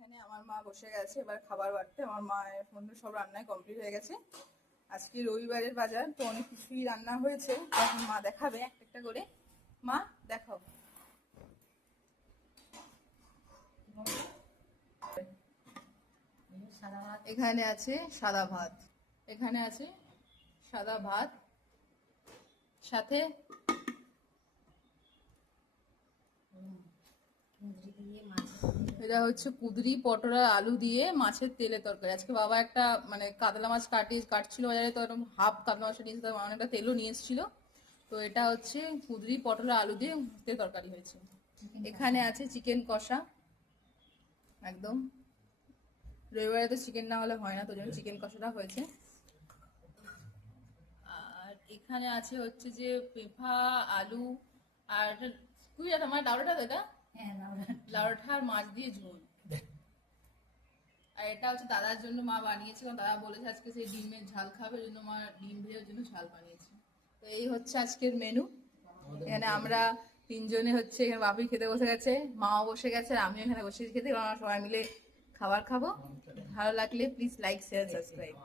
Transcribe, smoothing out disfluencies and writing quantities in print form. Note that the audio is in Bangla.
এখানে আমার মা বসে গেছে এবার খাবার বাড়তে। আমার মায়ের বন্ধু সব রান্নায় কমপ্লিট হয়ে গেছে। আজকে রবিবারের বাজার তো অনেক কিছুই রান্না হয়েছে, এখন মা দেখাবে একটা একটা করে। মা দেখাও। এখানে আছে সাদা ভাত, এখানে আছে সাদা ভাত, সাথে এটা হচ্ছে কুঁদরি পটল আর আলু দিয়ে মাছের তেলের তরকারি। আজকে বাবা একটা মানে কাতলা মাছ কাটছিল বাজারে, তো এরকম হাফ কাতলা মাছটা নিয়েছে, তার অনেকটা তেলও নিয়ে এসেছিল। তো এটা হচ্ছে কুঁদরি পটল আর আলু দিয়ে তেল তরকারি হয়েছে। এখানে আছে চিকেন কষা, একদম রবিবারে তো চিকেন না হলে হয় না, তো জন্য চিকেন কষাটা হয়েছে। আর এখানে আছে হচ্ছে যে পেঁপা আলু আর আমার ডাউরাটা তো এটা লাউডাটা আর মাছ দিয়ে ঝোল। আর এটা হচ্ছে দাদার জন্য মা বানিয়েছে, কারণ দাদা বলেছে আজকে সেই ডিমের ঝাল খাবে, ওই জন্য মা ডিম ভেজের জন্য ঝাল বানিয়েছে। তো এই হচ্ছে আজকের মেনু। এখানে আমরা তিনজনে হচ্ছে এখানে বাপি খেতে বসে গেছে, মাও বসে গেছে, আর আমিও এখানে বসে খেতে, আমরা সবাই মিলে খাবার খাবো। ভালো লাগলে প্লিজ লাইক শেয়ার সাবস্ক্রাইব।